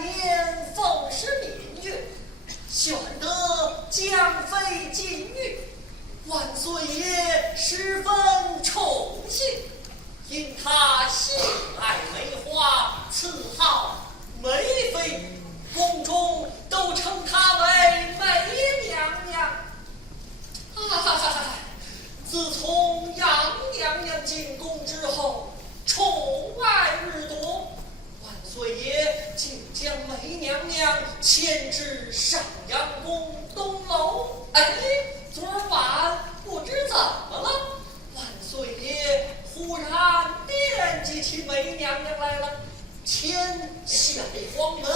年逢时明月，选得江妃金玉，万岁爷十分宠幸，因他喜爱梅花，赐号梅妃，宫中都称她为梅娘娘。自从杨娘娘进宫之后，宠爱日多，万岁爷竟将梅娘娘迁至上阳宫东楼。昨晚不知怎么了，万岁爷忽然惦记起梅娘娘来了，前下黄门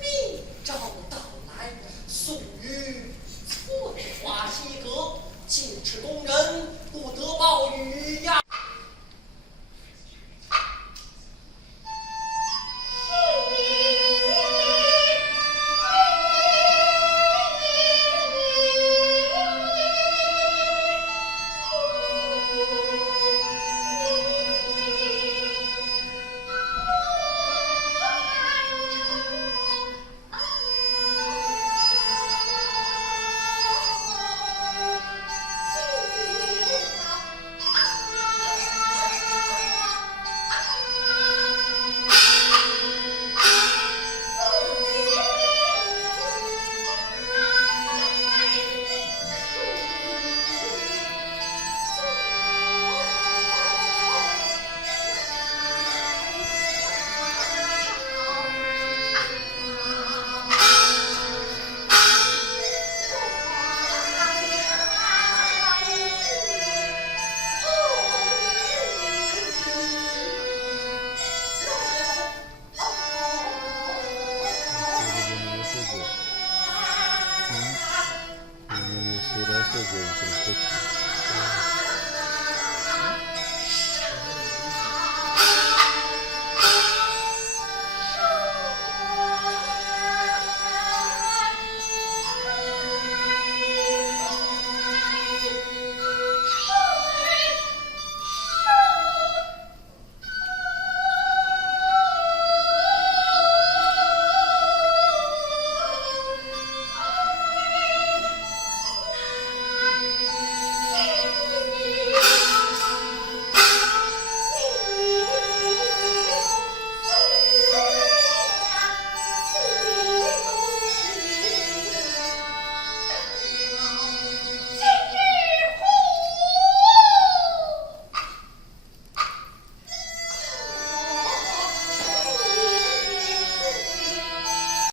密诏到来，送于翠花西阁，禁止宫人不得冒雨呀。设计什么设计？